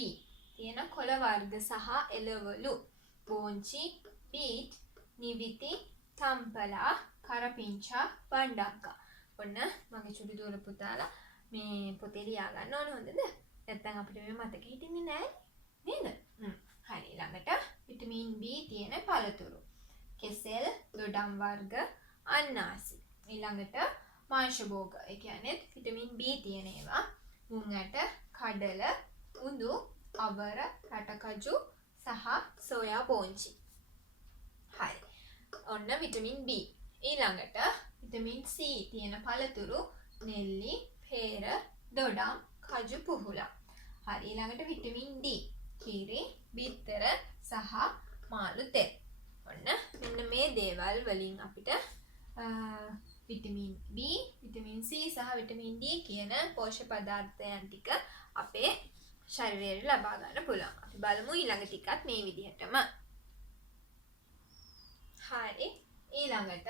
තියෙන කොළ වර්ග සහ එළවලු. බෝංචි, බීට්, නිවිති, තම්පලා, කරපිංචා, බණ්ඩක්කා. ඔන්න මගේ චුටි දූල පුතාලා මේ පොතේ ලියා ගන්න ඕන. හොඳද? නැත්නම් අපිට මේ මතක හිටින්නේ නැහැ නේද? හරි. ඊළඟට විටමින් B තියෙන පළතුරු. කෙසෙල්, දොඩම් වර්ග, අන්නාසි. ඊළඟට මාංශ භෝග. ඒ කියන්නේ විටමින් B තියෙන ඒවා. මුං ඇට, කඩල, උඳු, අවර, රටකජු සහ සෝයා බෝංචි. හරි. ඔන්න විටමින් B. ඊළඟට විටමින් C තියෙන පළතුරු නෙල්ලි, පේර, දොඩම්, කජු පුහුලා. හරි. ඊළඟට විටමින් D. කිරි, බිත්තර සහ මාළු තෙල්. ඔන්න මෙන්න මේ දේවල් වලින් අපිට විටමින් B, විටමින් C සහ විටමින් D කියන පෝෂක පදාර්ථයන් ටික අපේ ශරීරයට ලබා ගන්න පුළුවන්. අපි බලමු ඊළඟ ටිකත් මේ විදිහටම. හරි. ඊළඟට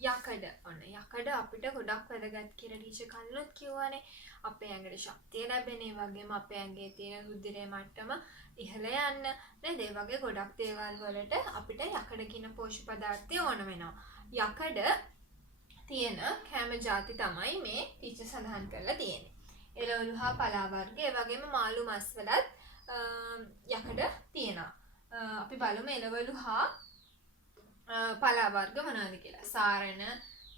යකඩ. ඔන්න යකඩ අපිට ගොඩක් වැදගත් කියලා ටීචර් කලිනුත් කිව්වානේ. අපේ ඇඟට ශක්තිය ලැබෙන, ඒ වගේම අපේ ඇඟේ තියෙන රුධිරයේ මට්ටම ඉහළ යන්න නේද? ඒ වගේ ගොඩක් දේවල් වලට අපිට යකඩ කියන පෝෂක පදාර්ථය ඕන වෙනවා. යකඩ තියෙන කැම ಜಾති තමයි මේ ටීචර් සඳහන් කරලා තියෙන්නේ. එළවලු හා පලා වර්ග, ඒ වගේම මාළු මස් වලත් යකඩ තියෙනවා. අපි බලමු එළවලු හා පලා වර්ග මොනවද කියලා. සාරණ,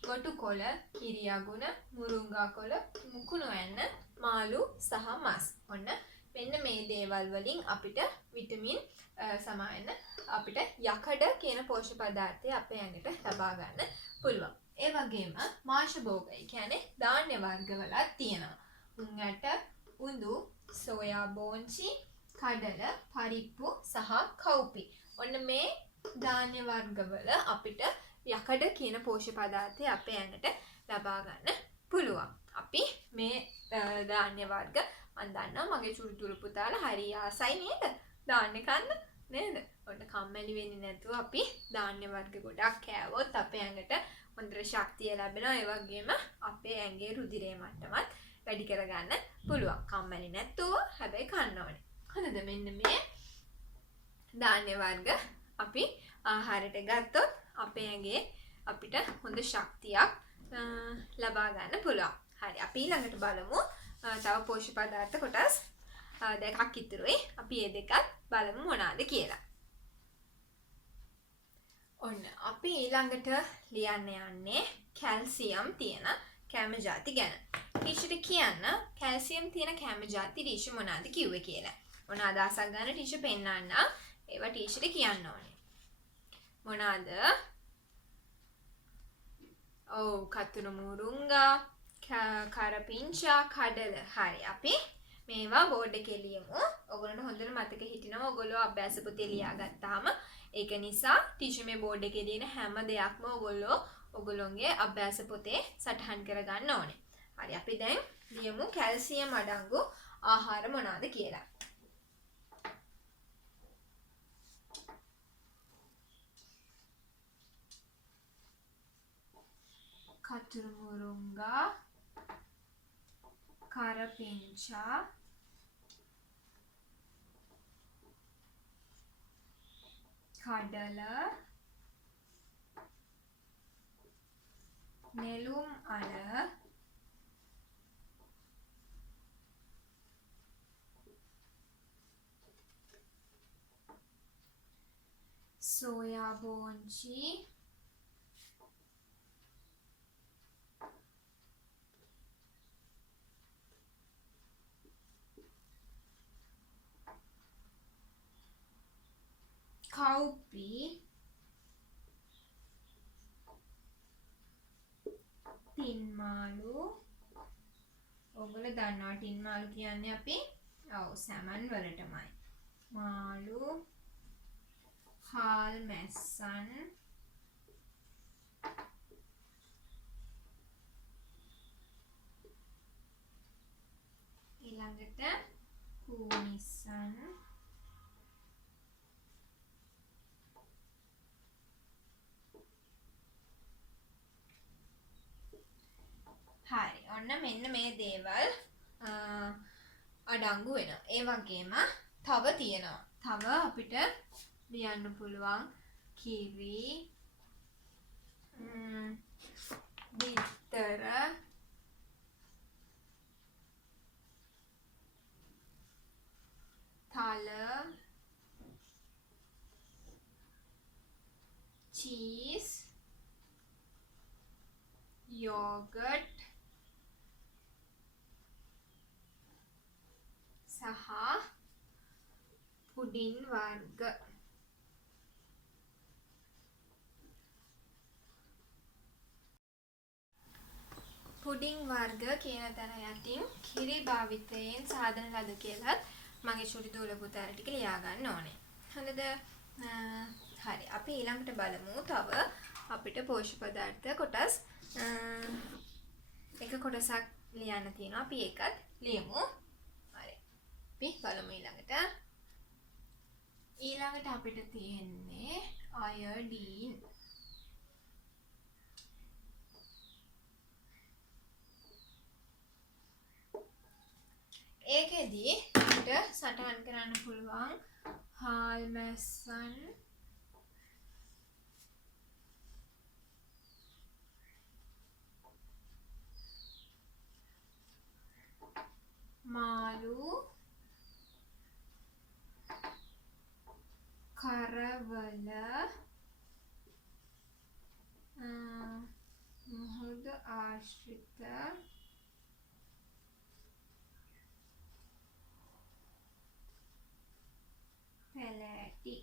ගොටු කොළ, කිරි අගුණ, මුරුංගා කොළ, මුකුණු වැන්න, මාළු සහ මස්. ඔන්න මෙන්න මේ දේවල් වලින් අපිට විටමින් සමායන අපිට යකඩ කියන පෝෂක පදාර්ථය අපේ ඇඟට ලබා ගන්න පුළුවන්. ඒ වගේම මාංශ භෝග, ඒ කියන්නේ ධාන්‍ය වර්ග වලත් තියෙනවා. මුං ඇට, උඳු, සෝයා බෝංචි, කඩල, පරිප්පු සහ කව්පි. ඔන්න මේ ධාන්‍ය වර්ගවල අපිට යකඩ කියන පෝෂක පදාර්ථය අපේ ඇඟට ලබා ගන්න පුළුවන්. අපි මේ ධාන්‍ය වර්ග මම දන්නවා මගේ චුටි දුරු පුතාලා හරි ආසයි නේද? ධාන්‍ය කන්න නේද? ඔන්න කම්මැලි වෙන්නේ නැතුව අපි ධාන්‍ය වර්ග ගොඩක් කෑවොත් අපේ ඇඟට හොඳට ශක්තිය ලැබෙනවා. ඒ වගේම අපේ ඇඟේ රුධිරයේ මට්ටමත් වැඩි කරගන්න පුළුවන්. කම්මැලි නැතුව හැබැයි කන්න ඕනේ. හරිද? මෙන්න මේ ධාන්‍ය වර්ග අපි ආහාරයට ගත්තොත් අපේ ඇඟේ අපිට හොඳ ශක්තියක් ලබා ගන්න පුළුවන්. හරි. අපි ඊළඟට බලමු තව පෝෂක පදාර්ථ කොටස් දෙකක් ඉතුරුයි. අපි මේ දෙකත් බලමු මොනවාද කියලා. ඔන්න අපි ඊළඟට ලියන්න යන්නේ කැල්සියම් තියෙන කැම ಜಾති ගැන. ටීචර්ට කියන්න කැල්සියම් තියෙන කැම ಜಾති ටීචර් මොනවාද කිව්වේ කියලා. මොන අදහසක් ගන්න ටීචර් පෙන්නන්න. ඒවා ටීචර්ට කියන්න ඕනේ. මොනවාද? ඔව් කතුරු මුරුංගා, කරපිංචා, කඩල. හරි. අපි මේවා බෝඩ් එකේ ලියමු. ඔයගොල්ලන්ට හොඳට මතක හිටිනවා. ඔයගොල්ලෝ අභ්‍යාස පොතේ ලියාගත්තාම ඒක නිසා ටීචර් මේ බෝඩ් එකේ දින හැම දෙයක්ම ඔයගොල්ලෝගේ අභ්‍යාස පොතේ සටහන් කරගන්න ඕනේ. හරි. අපි දැන් ලියමු කැල්සියම් අඩංගු ආහාර මොනවාද කියලා. කතුරු මුරුංගා, කරපිංචා, කඩල, නෙළුම් අල, සෝයා බෝංචි, කව්පි, තින්මාළු. ඔයගොල්ලෝ දන්නවා තින්මාළු කියන්නේ අපි සැමන් වලටමයි. මාළු, හාල් මැස්සන්, ඊළඟට කූනිස්සන්, හරි. ඔන්න මෙන්න මේ දේවල් අඩංගු වෙනවා. ඒ වගේම තව තියෙනවා. තව අපිට ලියන්න පුළුවන් කිරි, බිත්තර, තල, චීස්, යෝගට් සහ පුඩින් වර්ග. පුඩින් වර්ග කියන තැන යටින් කිරි භාවිතයෙන් සාධන ලද කියලත් මගේ චුටි දූල පුතාලා ටික ලියා ගන්න ඕනේ. හරිද? හරි. අපි ඊළඟට බලමු තව අපිට පෝෂ්‍ය පදාර්ථ කොටස් එක කොටසක් ලියන්න තියෙනවා. අපි ඒකත් ලියමු. හරි. අපි බලමු ඊළඟට. ඊළඟට අපිට තියෙන්නේ අයඩීන්. ඒකෙදි අපිට සටහන් කරන්න පුළුවන් හාල් මැස්සන්, මාළු, කරවල, මුහුදු ආශ්‍රිත පැලෑටි.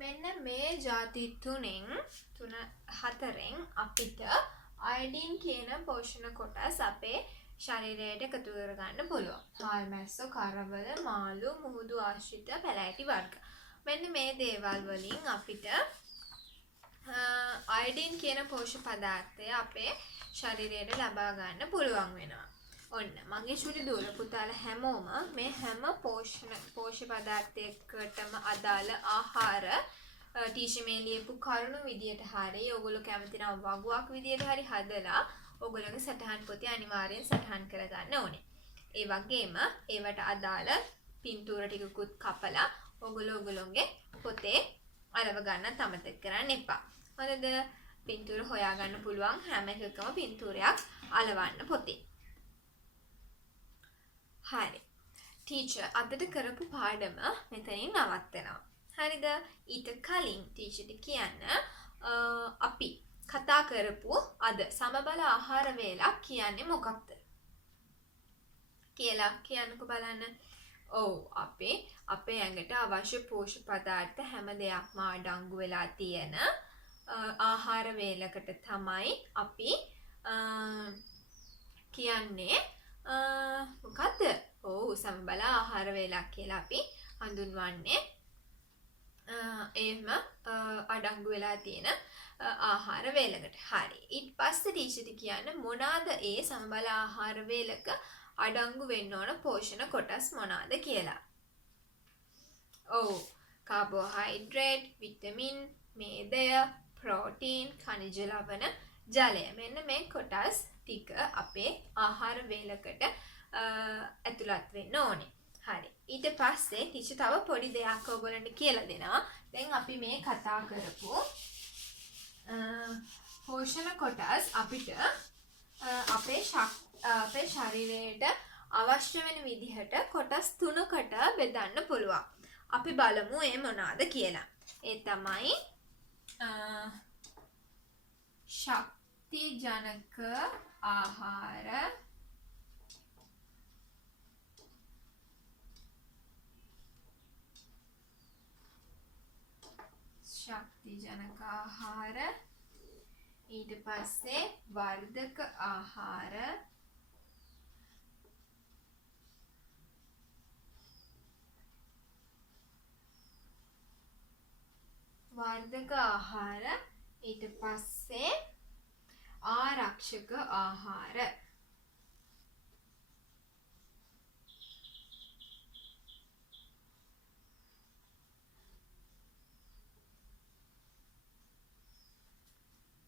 මෙන්න මේ ಜಾති හතරෙන් අපිට අයඩින් කියන පෝෂණ කොටස් අපේ ශරීරයට එකතු කරගන්න පුළුවන්. හාල් මැස්සෝ, කරවල, මාළු, මුහුදු ආශ්‍රිත පැලෑටි වර්ග. මෙන්න මේ දේවල් වලින් අපිට අයඩින් කියන පෝෂ්‍ය පදාර්ථය අපේ ශරීරයට ලබා ගන්න පුළුවන් වෙනවා. ඔන්න මගේ චුටි දූල පුතාලා හැමෝම මේ හැම පෝෂ්‍ය පදාර්ථයකටම අදාළ ආහාර ටීචර් මේ ලියපු කරුණු විදියට හරිය ඔයගොල්ලෝ කැමති නම් වගුවක් විදියට හරි හදලා ඔයගොල්ලෝගේ සටහන් පොතේ අනිවාර්යෙන් සටහන් කරගන්න ඕනේ. ඒ වගේම ඒවට අදාළ පින්තූර ටිකකුත් කපලා ඔයගොල්ලෝගේ පොතේ අලව ගන්න අමතක කරන්න එපා. හරිද? පින්තූර හොයාගන්න පුළුවන් හැම එකකම පින්තූරයක් අලවන්න පොතේ. හරි. ටීචර් අදට කරපු පාඩම මෙතනින් නවත්තනවා. හරිද? ඊට කලින් ටීචර්ට කියන්න අපි කතා කරපු අද සමබල ආහාර වේලක් කියන්නේ මොකක්ද? කියලා කියන්නකෝ බලන්න. ඔව් අපේ ඇඟට අවශ්‍ය පෝෂක පදාර්ථ හැම දෙයක්ම අඩංගු වෙලා තියෙන ආහාර වේලකට තමයි අපි කියන්නේ මොකද්ද? ඔව් සමබල ආහාර වේලක් කියලා අපි හඳුන්වන්නේ එහෙම අඩංගු වෙලා තියෙන ආහාර වේලකට. හරි. ඊට පස්සේ ටීචර්ට කියන්න මොනවාද ඒ සමබල ආහාර වේලක අඩංගු වෙන්න ඕන පෝෂණ කොටස් මොනවාද කියලා. ඔව් කාබෝහයිඩ්‍රේට්, විටමින්, මේදය, ප්‍රෝටීන්, khනිජ ලවණ, ජලය. මෙන්න මේ කොටස් ටික අපේ ආහාර වේලකට ඇතුළත් වෙන්න ඕනේ. හරි. ඊට පස්සේ ටීචර් තව පොඩි දෙයක් ඔයගොල්ලන්ට කියලා දෙනවා. දැන් අපි මේ කතා කරපු පෝෂණ කොටස් අපිට අපේ ශරීරයට අවශ්‍ය වෙන විදිහට කොටස් 3කට බෙදන්න පුළුවන්. අපි බලමු ඒ මොනවාද කියලා. ඒ තමයි ශක්ති ජනක ආහාර, ඊට පස්සේ වර්ධක ආහාර, ඊට පස්සේ ආරක්ෂක ආහාර.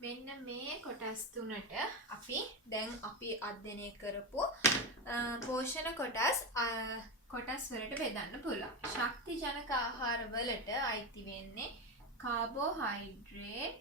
මෙන්න මේ කොටස් තුනට අපි අධ්‍යයනය කරපු පෝෂණ කොටස් වලට බෙදන්න පුළුවන්. ශක්ති ජනක ආහාර වලට අයිති වෙන්නේ කාබෝහයිඩ්‍රේට්,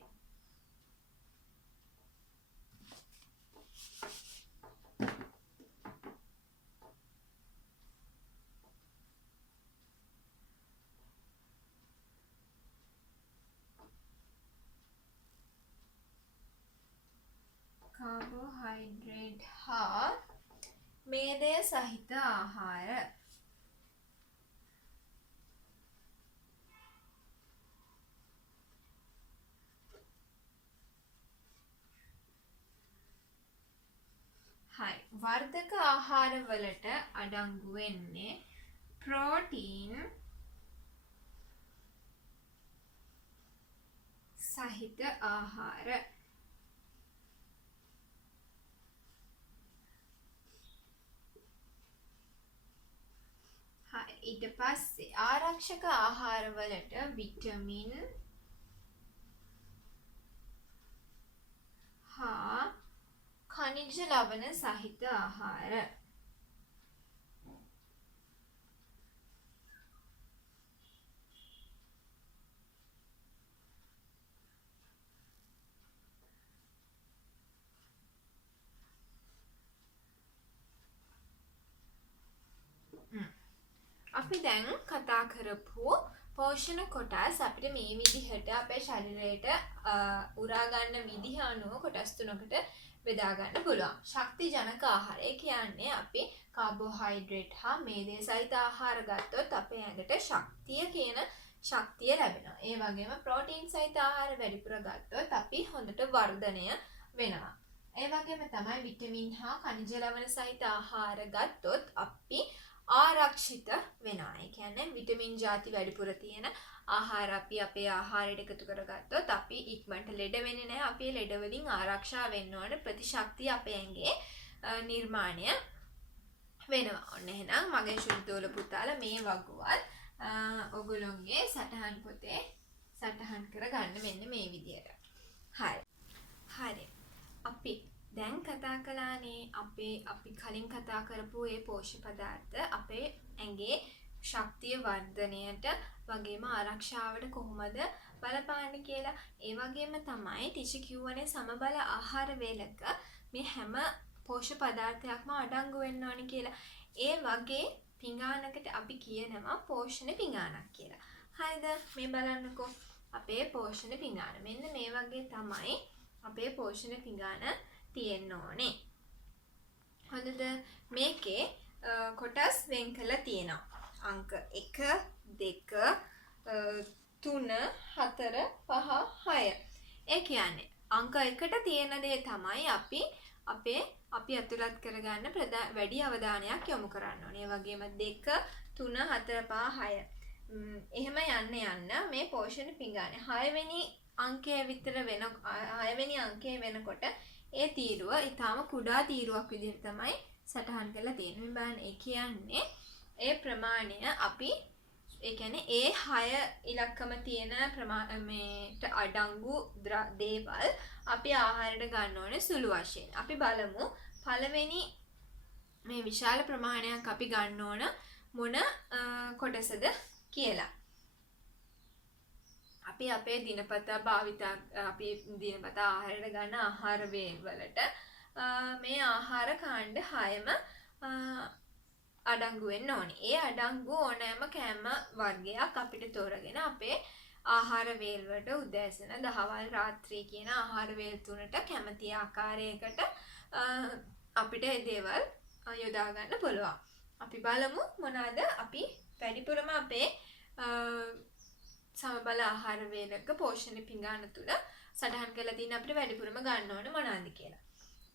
හා මේදය සහිත ආහාර. හයි. වර්ධක ආහාර වලට අඩංගු වෙන්නේ ප්‍රෝටීන් සහිත ආහාර. ඊට පස්සේ ආරක්ෂක ආහාර වලට විටමින් හා khනිජ ලවණ සහිත ආහාර. අපි දැන් කතා කරපු පෝෂණ කොටස් අපිට මේ විදිහට අපේ ශරීරයට උරා ගන්න විදිහ අනුව කොටස් 3කට බෙදා ගන්න පුළුවන්. ශක්ති ජනක ආහාරය කියන්නේ අපි කාබෝහයිඩ්‍රේට් හා මේදය සහිත ආහාර ගත්තොත් අපේ ඇඟට ශක්තිය ලැබෙනවා. ඒ වගේම ප්‍රෝටීන් සහිත ආහාර වැඩිපුර ගත්තොත් අපි හොඳට වර්ධනය වෙනවා. ඒ වගේම තමයි විටමින් හා khනිජ ලවණ සහිත ආහාර ගත්තොත් අපි ආරක්ෂිත වෙනවා. ඒ කියන්නේ විටමින් ಜಾති වැඩිපුර තියෙන ආහාර අපි අපේ ආහාරයට එකතු කරගත්තොත් අපි ඉක්මනට ලෙඩ වෙන්නේ නැහැ. අපි ලෙඩ වලින් ආරක්ෂා වෙන්න ඕන ප්‍රතිශක්තිය අපේ ඇඟේ නිර්මාණය වෙනවා. ඔන්න එහෙනම් මගේ ශුද්ධෝල පුතාලා මේ වගුවත් ඔගොල්ලොන්ගේ සටහන් පොතේ සටහන් කරගන්න මෙන්න මේ විදියට. හරි. අපි දැන් කතා කළානේ අපි කලින් කතා කරපු ඒ පෝෂක පදාර්ථ අපේ ඇඟේ ශක්තිය වර්ධනයට වගේම ආරක්ෂාවට කොහොමද බලපාන්නේ කියලා. ඒ වගේම තමයි ටීචර් කියවනේ සමබල ආහාර වේලක මේ හැම පෝෂක පදාර්ථයක්ම අඩංගු වෙන්න ඕනේ කියලා. ඒ වගේ පිඟානකට අපි කියනවා පෝෂණ පිඟානක් කියලා. හරිද? මේ බලන්නකෝ. අපේ පෝෂණ පිඟාන. මෙන්න මේ වගේ තමයි අපේ පෝෂණ පිඟාන තියෙන්න ඕනේ. හොඳද? මේකේ කොටස් වෙන් කරලා තියෙනවා. අංක 1 2 3 4 5 6. ඒ කියන්නේ අංක 1ට තියෙන දේ තමයි අපි අතුලත් කරගන්න වැඩි අවධානයක් යොමු කරන්න ඕනේ. ඒ වගේම 2 3 4 5 6. එහෙම යන්න මේ පෝෂණ පිඟානේ 6 වෙනි අංකයේ විතර 6 වෙනි අංකයේ වෙනකොට ඒ තීරුව ඊටාම කුඩා තීරුවක් විදිහට තමයි සටහන් කරලා තියෙන්නේ. මේ බලන්න ඒ කියන්නේ ඒ ප්‍රමාණය අපි ඒ කියන්නේ ඒ 6 ඉලක්කම තියෙන ප්‍රමාණයට අඩංගු දේවල් අපි ආහාරයට ගන්න ඕනේ සුළු වශයෙන්. අපි බලමු පළවෙනි මේ විශාල ප්‍රමාණයක් අපි ගන්න ඕන මොන කොටසද කියලා. අපි අපේ දිනපතා ආහාරයට ගන්න ආහාර වේලවලට මේ ආහාර කාණ්ඩ 6ම අඩංගු වෙන්න ඕනේ. ඒ අඩංගු ඕනෑම කෑම වර්ගයක් අපිට තෝරගෙන අපේ ආහාර වේල් වලට උදෑසන දහවල් රාත්‍රී කියන ආහාර වේල් තුනට කැමති ආකාරයකට අපිට ඒ දේවල් යොදා ගන්න පුළුවන්. අපි බලමු මොනවාද අපි වැඩිපුරම අපේ සමබල ආහාර වේලක පෝෂණ පිඟාන තුල සටහන් කරලා තියෙන අපිට වැඩිපුරම ගන්න ඕන මොනවාද කියලා.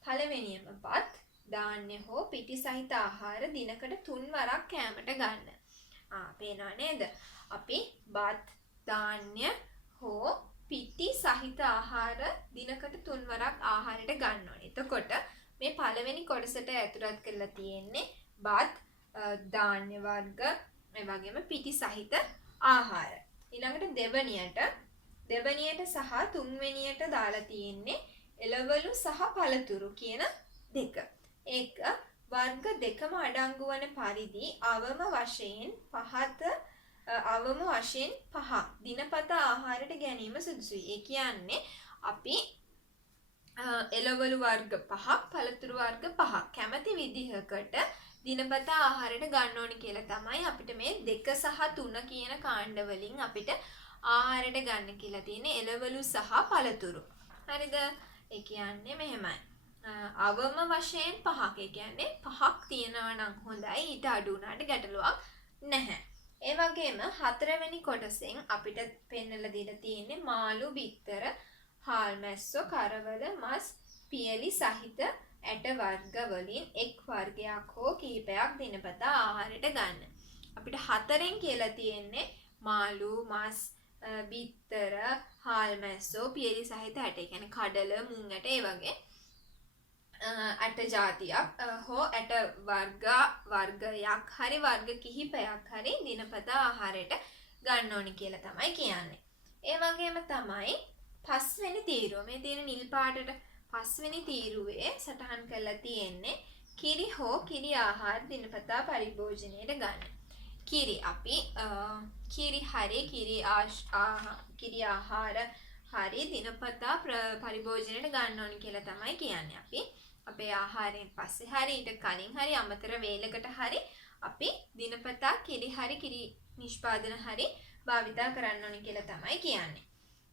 පළවෙනියම බත්, ධාන්‍ය හෝ පිටි සහිත ආහාර දිනකට 3 වරක් කෑමට ගන්න. පේනව නේද? අපි බත්, ධාන්‍ය හෝ පිටි සහිත ආහාර දිනකට 3 වරක් ආහාරයට ගන්න ඕනේ. එතකොට මේ පළවෙනි කොටසට ඇතුළත් කරලා තියෙන්නේ බත්, ධාන්‍ය වර්ග, ඒ වගේම පිටි සහිත ආහාර. ඊළඟට දෙවනියට සහ තුන්වෙනියට දාලා තියෙන්නේ එළවලු සහ පළතුරු කියන දෙක. ඒක වර්ග දෙකම අඩංගු වන පරිදි අවම වශයෙන් 5 දිනපතා ආහාරයට ගැනීම සුදුසුයි. ඒ කියන්නේ අපි එළවලු වර්ග 5ක් පළතුරු වර්ග 5ක් කැමති විදිහකට දිනපතා ආහාරයට ගන්න ඕනි කියලා තමයි අපිට මේ 2 සහ 3 කියන කාණ්ඩ වලින් අපිට ආහාරයට ගන්න කියලා තියෙන්නේ එළවලු සහ පළතුරු. හරිද? ඒ කියන්නේ මෙහෙමයි. අවම වශයෙන් 5ක්. ඒ කියන්නේ 5ක් තියනවා නම් හොඳයි. ඊට අඩු වුණාට ගැටලුවක් නැහැ. ඒ වගේම 4 වෙනි කොටසෙන් අපිට පෙන්වලා දීලා තියෙන්නේ මාළු, බිත්තර, හාල් මැස්සෝ, කරවල, මස්, පියලි සහිත ඇට වර්ග වලින් එක් වර්ගයක් හෝ කිහිපයක් දිනපතා ආහාරයට ගන්න. අපිට 4ෙන් කියලා තියෙන්නේ මාළු, මස්, බිත්තර, හාල් මැස්සෝ, පියලි සහිත ඇට. ඒ කියන්නේ කඩල, මුං ඇට ඒ වගේ ඇට జాතියක් හෝ ඇට වර්ගයක් හරි වර්ග කිහිපයක් හරි දිනපතා ආහාරයට ගන්න ඕනි කියලා තමයි කියන්නේ. ඒ වගේම තමයි 5 වෙනි තීරුව. මේ තියෙන නිල් පාටට 5 වෙනි තීරුවේ සටහන් කරලා තියෙන්නේ කිරි හෝ කිරි ආහාර දිනපතා පරිභෝජනයට ගන්න. කිරි අපි කිරි ආහාර හරි දිනපතා පරිභෝජනයට ගන්න ඕනි කියලා තමයි කියන්නේ. අපි අපේ ආහාරයෙන් පස්සේ හරි ඊට කලින් හරි අමතර වේලකට හරි අපි දිනපතා කිරි නිෂ්පාදන හරි භාවිතා කරන්න ඕනි කියලා තමයි කියන්නේ.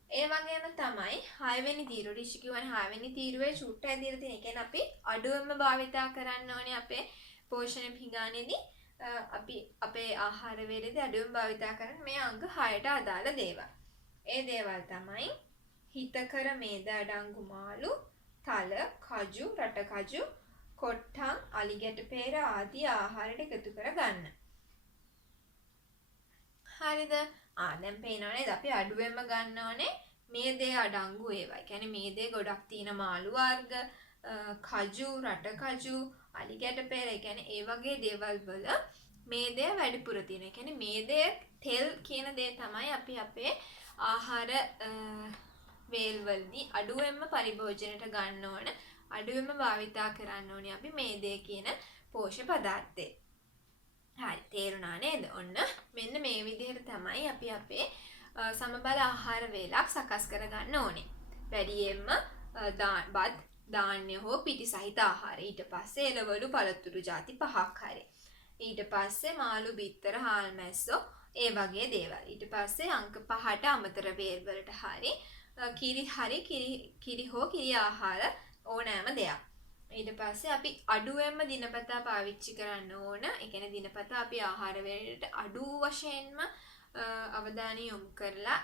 ඒ වගේම තමයි 6 වෙනි තීරුව. රිෂි කියවනේ 6 වෙනි තීරුවේ චුට්ට ඇදලා තියෙන. ඒ කියන්නේ අපි අඩුවම භාවිතා කරන්න ඕනේ අපේ පෝෂණ පිඟානේදී. අපි අපේ ආහාර වේලේදී අඩුවම භාවිතා කරන මේ අංග 6ට අදාළ දේවල්. ඒ දේවල් තමයි හිතකර මේද අඩංගු මාළු, තල, කජු, රට කජු, කොට්ටම්, අලිගැට පෙර ආදී ආහාරයට එකතු කර ගන්න. හරිද? දැන් පේනව නේද? අපි අඩුවෙන්ම ගන්න ඕනේ මේ දේ අඩංගු ඒවා. ඒ කියන්නේ මේ දේ ගොඩක් තියෙන මාළු වර්ග, කජු, රට කජු, අලිගැට පෙර. ඒ කියන්නේ ඒ වගේ දේවල් වල මේ දේ වැඩිපුර තියෙනවා. ඒ කියන්නේ මේ දේ තෙල් කියන දේ තමයි අපි අපේ ආහාර වේල් වලදී අඩුවෙන්ම පරිභෝජනයට ගන්න ඕන. අඩුවෙන්ම භාවිතා කරන්න ඕනේ අපි මේ දේ කියන පෝෂ්‍ය පදාර්ථය. හරි තේරුණා නේද? ඔන්න මෙන්න මේ විදිහට තමයි අපි අපේ සමබල ආහාර වේලක් සකස් කරගන්න ඕනේ. වැඩියෙන්ම බත්, ධාන්‍ය හෝ පිටි සහිත ආහාර. ඊට පස්සේ එළවලු, පළතුරු ಜಾති 5ක් හරි. ඊට පස්සේ මාළු බිත්තර හාල් මැස්සෝ ඒ වගේ දේවල්. ඊට පස්සේ අංක 5ට අමතර බේර් වලට හරි කිරි හෝ කිරි ආහාර ඕනෑම දෙයක්. ඊට පස්සේ අපි අඩුවෙන්ම දිනපතා පාවිච්චි කරන්න ඕන. ඒ කියන්නේ දිනපතා අපි ආහාර වේලට අඩු වශයෙන්ම අවධානය යොමු කරලා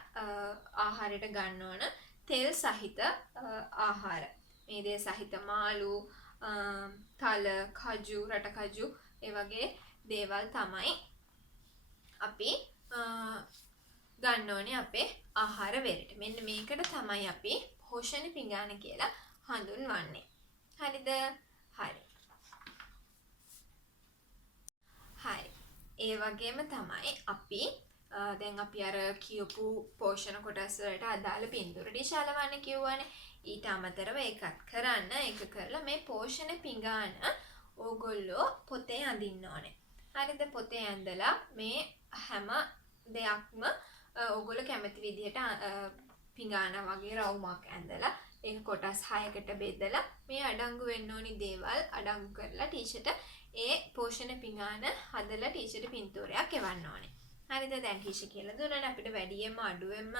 ආහාරයට ගන්න ඕන තෙල් සහිත ආහාර. මේ දේ සහිත මාළු, තල, කජු, රට කජු ඒ වගේ දේවල් තමයි අපි ගන්න ඕනේ අපේ ආහාර වේලට. මෙන්න මේකට තමයි අපි පෝෂණ පිඟාන කියලා හඳුන්වන්නේ. හරිද? හරි. හරි. ඒ වගේම තමයි අපි දැන් අපි අර කියපු පෝෂණ කොටස් වලට අදාළ පින්තූර ටික අලවන්න කිව්වනේ. ඊට අමතරව ඒකත් කරන්න. ඒක කරලා මේ පෝෂණ පිඟාන ඕගොල්ලෝ පොතේ අඳින්න ඕනේ. හරිද? පොතේ ඇඳලා මේ හැම දෙයක්ම ඕගොල්ලෝ කැමති විදිහට පිඟාන වගේ රවුමක් ඇඳලා ඒක කොටස් 6කට බෙදලා මේ අඩංගු වෙන්න ඕනි දේවල් අඩංගු කරලා ටීචර්ට ඒ පෝෂණ පිඟාන හදලා ටීචර්ට පින්තූරයක් එවන්න ඕනේ. හරිද? දැන් ටීචර් කියලා දුන්නානේ අපිට වැඩියෙන්ම අඩුවෙන්ම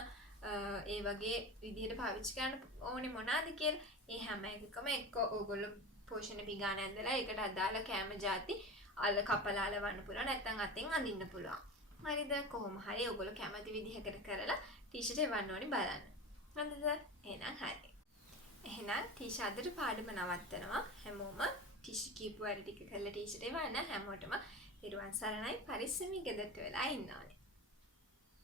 ඒ වගේ විදිහට පාවිච්චි කරන්න ඕනේ මොනවාද කියලා. ඒ හැම එකකම එක්ක ඕගොල්ලෝ පෝෂණ පිඟාන ඇඳලා ඒකට අදාළ කැම ಜಾති කපලා අලවන්න පුළුවන්. නැත්නම් අතින් අඳින්න පුළුවන්. හරිද? කොහොම හරි ඕගොල්ලෝ කැමති විදිහකට කරලා ටීචර්ට එවන්න ඕනේ බලන්න. හරිද? එහෙනම් හරි. එහෙනම් ටීචර් අදට පාඩම නවත්තනවා. හැමෝම ටීචර් කියපු වැඩ ටික කරලා ටීචර්ට එවන්න. හැමෝටම පිරුවන් සරණයි. පරිස්සමින් ගෙදරට වෙලා ඉන්න ඕනේ.